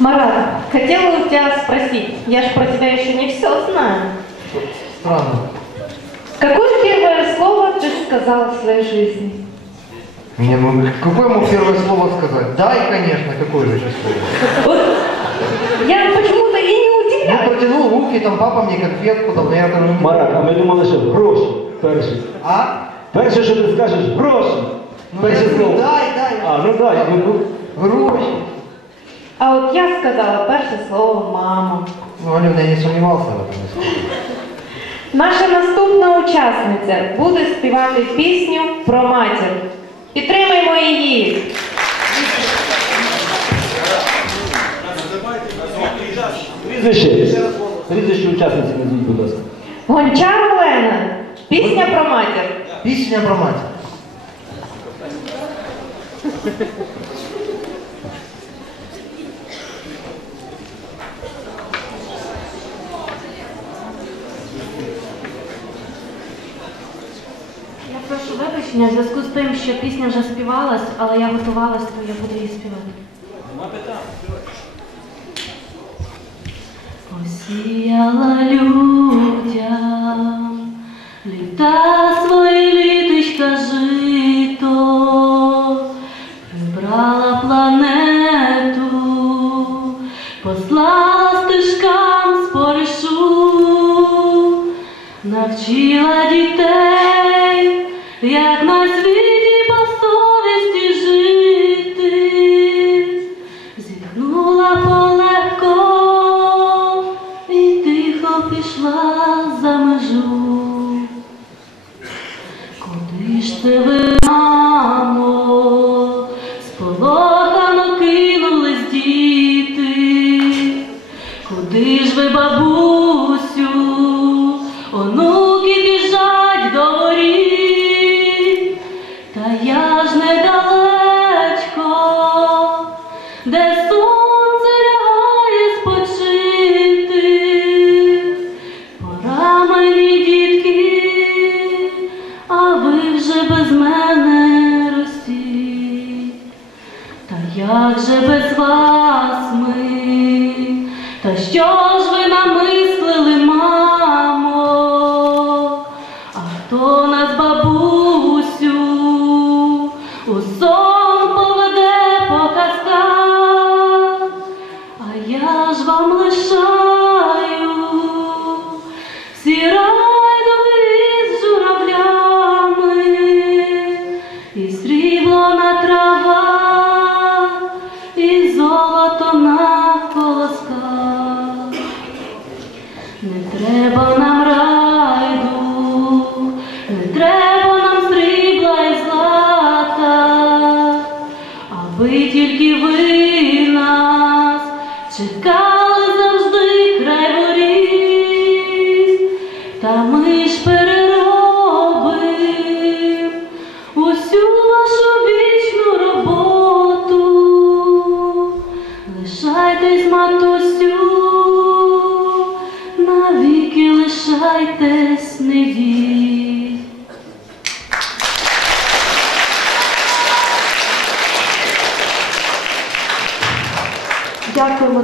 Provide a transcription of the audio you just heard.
Марат, хотела у тебя спросить, я же про тебя еще не все знаю. Странно. Какое первое слово ты сказал в своей жизни? Мне, ну, какое ему первое слово сказать? Дай, конечно, какое же сейчас слово? Вот я почему-то и не Ну, удивляюсь. протянул руки, там папа мне конфетку, там, я говорю, ну, Марат, а ми думали, що гроші. Перше. а? Перше, що ти скажеш, гроші. Ну, я Перше говорю, слово. дай, дай. А, ну дай, ну, ну. Гроші. Я сказала перше слово мама. Ну, Алена, я не сомневался в этом. Наша наступна учасниця буде співати пісню про матір. Підтримаймо її. Прізвище. Прізвище учасниці назвіть, будь ласка. Гончар Олена. Пісня про матір. Песня про мать. Я прошу вибачення в зв'язку з тим, що пісня вже співалась, але я готувалась, то я буду її співати. Посіяла людям літа свої літочка жито, прибрала планету, послала стежкам споришу, навчила дітей, як на світі по совісті жити, зітхнула полегко і тихо пішла за межу. Куди ж ти ви, мамо, сполохано кинулись діти? Куди ж ви, бабусю, як же без вас ми? Всі з журавлями і сріблона трава, і золото на колосках. Не треба нам райду, не треба нам срібла і злата, аби тільки ви нас чекали лишайтесь, не йдіть. Дякуємо.